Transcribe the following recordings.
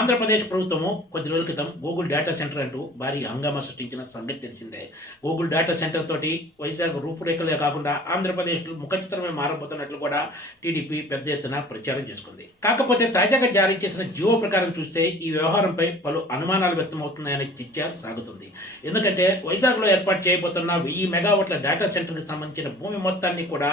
ఆంధ్రప్రదేశ్ ప్రభుత్వము కొద్ది రోజుల క్రితం గూగుల్ డేటా సెంటర్ అంటూ భారీ హంగామా సృష్టించిన సంగతి తెలిసిందే. గూగుల్ డేటా సెంటర్ తోటి వైజాగ్ రూపురేఖలే కాకుండా ఆంధ్రప్రదేశ్లో ముఖచిత్రమే మారబోతున్నట్లు కూడా టీడీపీ పెద్ద ఎత్తున ప్రచారం చేసుకుంది. కాకపోతే తాజాగా జారీ చేసిన జియో ప్రకారం చూస్తే ఈ వ్యవహారంపై పలు అనుమానాలు వ్యక్తమవుతున్నాయనే చర్చ సాగుతుంది. ఎందుకంటే వైజాగ్లో ఏర్పాటు చేయబోతున్న 1000 మెగావాట్ల డేటా సెంటర్కి సంబంధించిన భూమి మొత్తాన్ని కూడా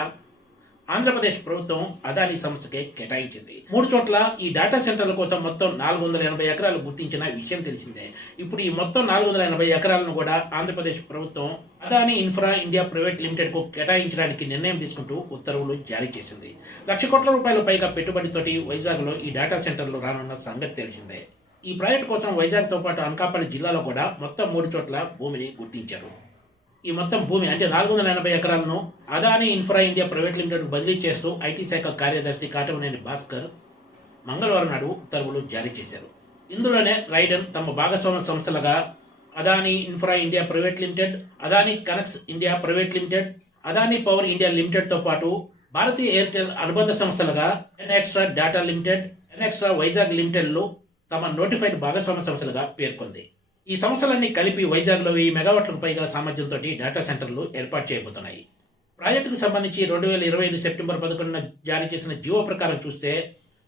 ఆంధ్రప్రదేశ్ ప్రభుత్వం అదానీ సంస్థకే కేటాయించింది. 3 చోట్ల ఈ డేటా సెంటర్ల కోసం మొత్తం 480 ఎకరాలు గుర్తించిన విషయం తెలిసిందే. ఇప్పుడు ఈ మొత్తం 480 ఎకరాలను కూడా ఆంధ్రప్రదేశ్ ప్రభుత్వం అదానీ ఇన్ఫ్రా ఇండియా ప్రైవేట్ లిమిటెడ్కు కేటాయించడానికి నిర్ణయం తీసుకుంటూ ఉత్తర్వులు జారీ చేసింది. 1,00,000 కోట్ల రూపాయల పైగా పెట్టుబడితోటి వైజాగ్లో ఈ డేటా సెంటర్లు రానున్న సంగతి తెలిసిందే. ఈ ప్రాజెక్టు కోసం వైజాగ్తో పాటు అనకాపల్లి జిల్లాలో కూడా మొత్తం 3 చోట్ల భూమిని గుర్తించారు. ఈ మొత్తం భూమి అంటే 480 ఎకరాలను అదానీ ఇన్ఫ్రా ఇండియా ప్రైవేట్ లిమిటెడ్కు బదిలీ చేస్తూ ఐటీ శాఖ కార్యదర్శి కాటమనేని భాస్కర్ మంగళవారం నాడు ఉత్తర్వులు జారీ చేశారు. ఇందులోనే రైడన్ తమ భాగస్వామ్య సంస్థలుగా Adani infra India private limited, Adani Connex India private limited, Adani power India లిమిటెడ్తో పాటు భారతీయ ఎయిర్టెల్ అనుబంధ సంస్థలుగా Nxtra data limited, Nxtra Vizag లిమిటెడ్లు తమ నోటిఫైడ్ భాగస్వామ్య సంస్థలుగా పేర్కొంది. ఈ సంస్థలన్నీ కలిపి వైజాగ్లో 1000 మెగావాట్లకు పైగా సామర్థ్యంతో డేటా సెంటర్లు ఏర్పాటు చేయబోతున్నాయి. ప్రాజెక్టుకు సంబంధించి 2025 సెప్టెంబర్ 11న జారీ చేసిన జియో ప్రకారం చూస్తే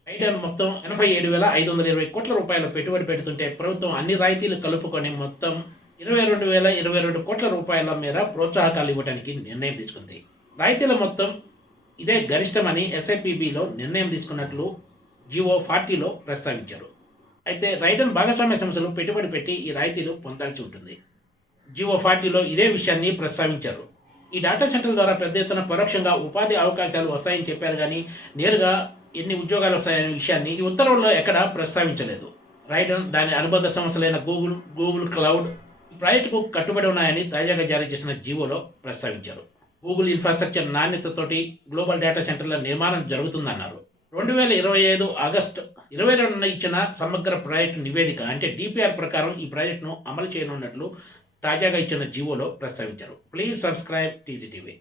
ఐడన్ మొత్తం 87,520 కోట్ల రూపాయల పెట్టుబడి పెడుతుంటే ప్రభుత్వం అన్ని రాయితీలు కలుపుకొని మొత్తం 22,022 కోట్ల రూపాయల మేర ప్రోత్సాహకాలు ఇవ్వడానికి నిర్ణయం తీసుకుంది. రాయితీల మొత్తం ఇదే గరిష్టమని ఎస్ఐపిబిలో నిర్ణయం తీసుకున్నట్లు జియో 40లో ప్రస్తావించారు. అయితే రైడన్ భాగస్వామ్య సంస్థలు పెట్టుబడి పెట్టి ఈ రాయితీలు పొందాల్సి ఉంటుంది. జియో 40లో ఇదే విషయాన్ని ప్రస్తావించారు. ఈ డేటా సెంటర్ ద్వారా పెద్ద ఎత్తున పరోక్షంగా ఉపాధి అవకాశాలు వస్తాయని చెప్పారు కానీ నేరుగా ఎన్ని ఉద్యోగాలు వస్తాయనే విషయాన్ని ఈ ఉత్తర్వుల్లో ఎక్కడా ప్రస్తావించలేదు. రైడన్ దాని అనుబంధ సంస్థలైన గూగుల్ క్లౌడ్ ఈ ప్రాజెక్టుకు కట్టుబడి ఉన్నాయని తాజాగా జారీ చేసిన జియోలో ప్రస్తావించారు. గూగుల్ ఇన్ఫ్రాస్ట్రక్చర్ నాణ్యతతోటి గ్లోబల్ డేటా సెంటర్ల నిర్మాణం జరుగుతుందన్నారు. 2025 ఆగస్టు 22న ఇచ్చిన సమగ్ర ప్రాజెక్టు నివేదిక అంటే డిపిఆర్ ప్రకారం ఈ ప్రాజెక్టును అమలు చేయనున్నట్లు తాజాగా ఇచ్చిన జియోలో ప్రస్తావించారు. Please subscribe TGTV.